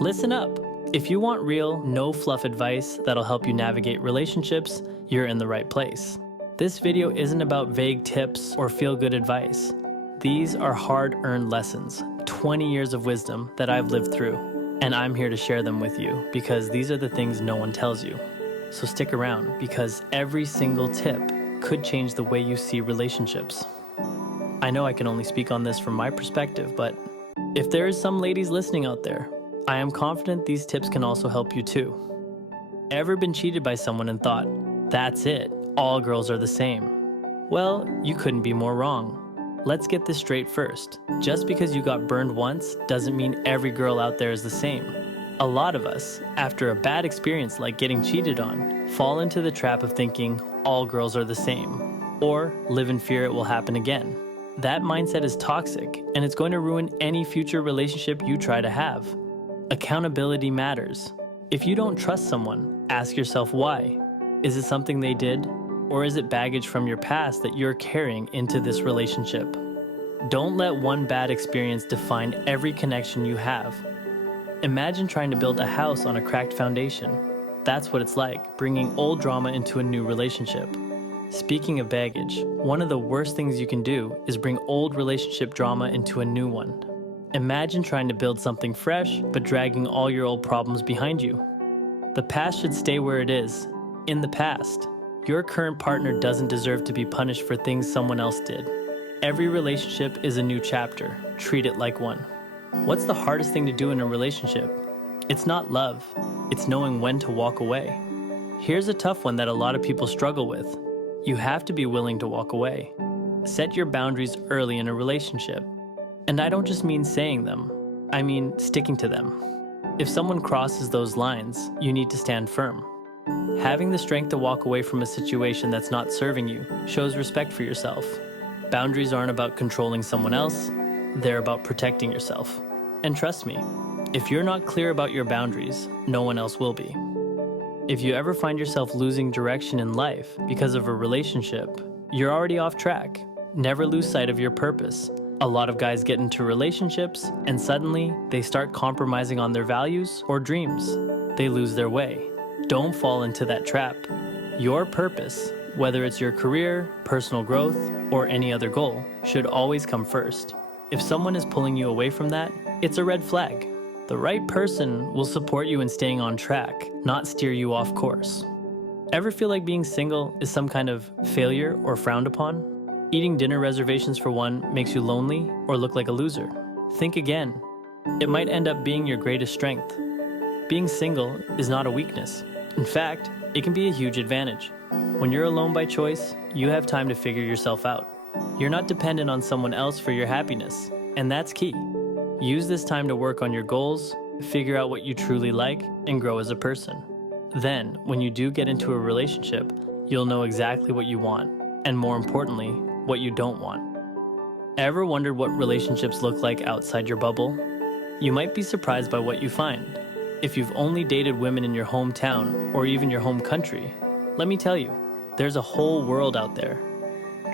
Listen up. If you want real, no fluff advice that'll help you navigate relationships, you're in the right place. This video isn't about vague tips or feel-good advice. These are hard-earned lessons, 20 years of wisdom that I've lived through, and I'm here to share them with you because these are the things no one tells you. So stick around because every single tip could change the way you see relationships. I know I can only speak on this from my perspective, but if there is some ladies listening out there, I am confident these tips can also help you too. Ever been cheated by someone and thought, that's it, all girls are the same? Well, you couldn't be more wrong. Let's get this straight first. Just because you got burned once doesn't mean every girl out there is the same. A lot of us, after a bad experience like getting cheated on, fall into the trap of thinking all girls are the same, or live in fear it will happen again. That mindset is toxic, and it's going to ruin any future relationship you try to have. Accountability matters. If you don't trust someone, ask yourself why. Is it something they did, or is it baggage from your past that you're carrying into this relationship? Don't let one bad experience define every connection you have. Imagine trying to build a house on a cracked foundation. That's what it's like, bringing old drama into a new relationship. Speaking of baggage, one of the worst things you can do is bring old relationship drama into a new one. Imagine trying to build something fresh, but dragging all your old problems behind you. The past should stay where it is, in the past. Your current partner doesn't deserve to be punished for things someone else did. Every relationship is a new chapter. Treat it like one. What's the hardest thing to do in a relationship? It's not love. It's knowing when to walk away. Here's a tough one that a lot of people struggle with. You have to be willing to walk away. Set your boundaries early in a relationship. And I don't just mean saying them, I mean sticking to them. If someone crosses those lines, you need to stand firm. Having the strength to walk away from a situation that's not serving you shows respect for yourself. Boundaries aren't about controlling someone else, they're about protecting yourself. And trust me, if you're not clear about your boundaries, no one else will be. If you ever find yourself losing direction in life because of a relationship, you're already off track. Never lose sight of your purpose. A lot of guys get into relationships and suddenly they start compromising on their values or dreams. They lose their way. Don't fall into that trap. Your purpose, whether it's your career, personal growth, or any other goal, should always come first. If someone is pulling you away from that, it's a red flag. The right person will support you in staying on track, not steer you off course. Ever feel like being single is some kind of failure or frowned upon? Eating dinner reservations for one makes you lonely or look like a loser. Think again. It might end up being your greatest strength. Being single is not a weakness. In fact, it can be a huge advantage. When you're alone by choice, you have time to figure yourself out. You're not dependent on someone else for your happiness, and that's key. Use this time to work on your goals, figure out what you truly like, and grow as a person. Then, when you do get into a relationship, you'll know exactly what you want, and more importantly, what you don't want. Ever wondered what relationships look like outside your bubble? You might be surprised by what you find. If you've only dated women in your hometown or even your home country, let me tell you, there's a whole world out there.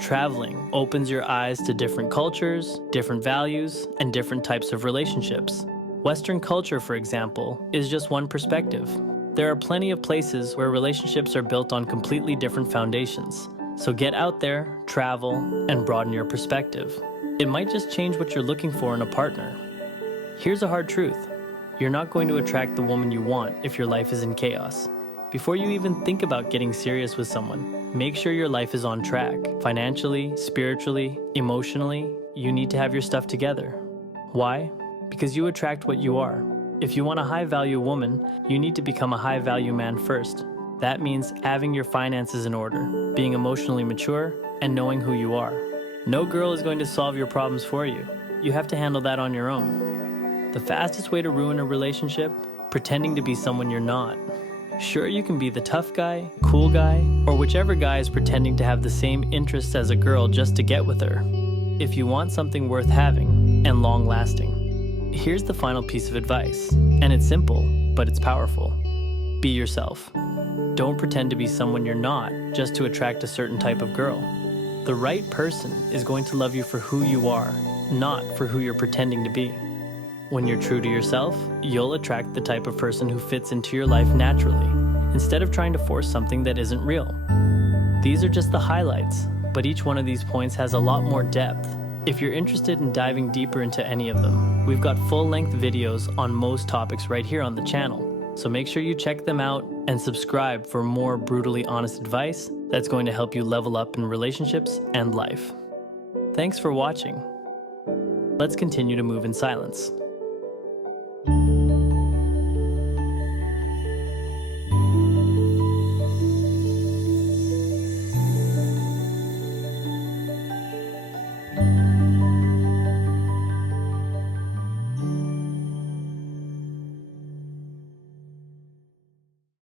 Traveling opens your eyes to different cultures, different values, and different types of relationships. Western culture, for example, is just one perspective. There are plenty of places where relationships are built on completely different foundations. So get out there, travel, and broaden your perspective. It might just change what you're looking for in a partner. Here's a hard truth. You're not going to attract the woman you want if your life is in chaos. Before you even think about getting serious with someone, make sure your life is on track. Financially, spiritually, emotionally, you need to have your stuff together. Why? Because you attract what you are. If you want a high-value woman, you need to become a high-value man first. That means having your finances in order, being emotionally mature, and knowing who you are. No girl is going to solve your problems for you. You have to handle that on your own. The fastest way to ruin a relationship? Pretending to be someone you're not. Sure, you can be the tough guy, cool guy, or whichever guy is pretending to have the same interests as a girl just to get with her. If you want something worth having and long-lasting. Here's the final piece of advice, and it's simple, but it's powerful. Be yourself. Don't pretend to be someone you're not just to attract a certain type of girl. The right person is going to love you for who you are, not for who you're pretending to be. When you're true to yourself, you'll attract the type of person who fits into your life naturally, instead of trying to force something that isn't real. These are just the highlights, but each one of these points has a lot more depth. If you're interested in diving deeper into any of them, we've got full-length videos on most topics right here on the channel. So make sure you check them out and subscribe for more brutally honest advice that's going to help you level up in relationships and life. Thanks for watching. Let's continue to move in silence.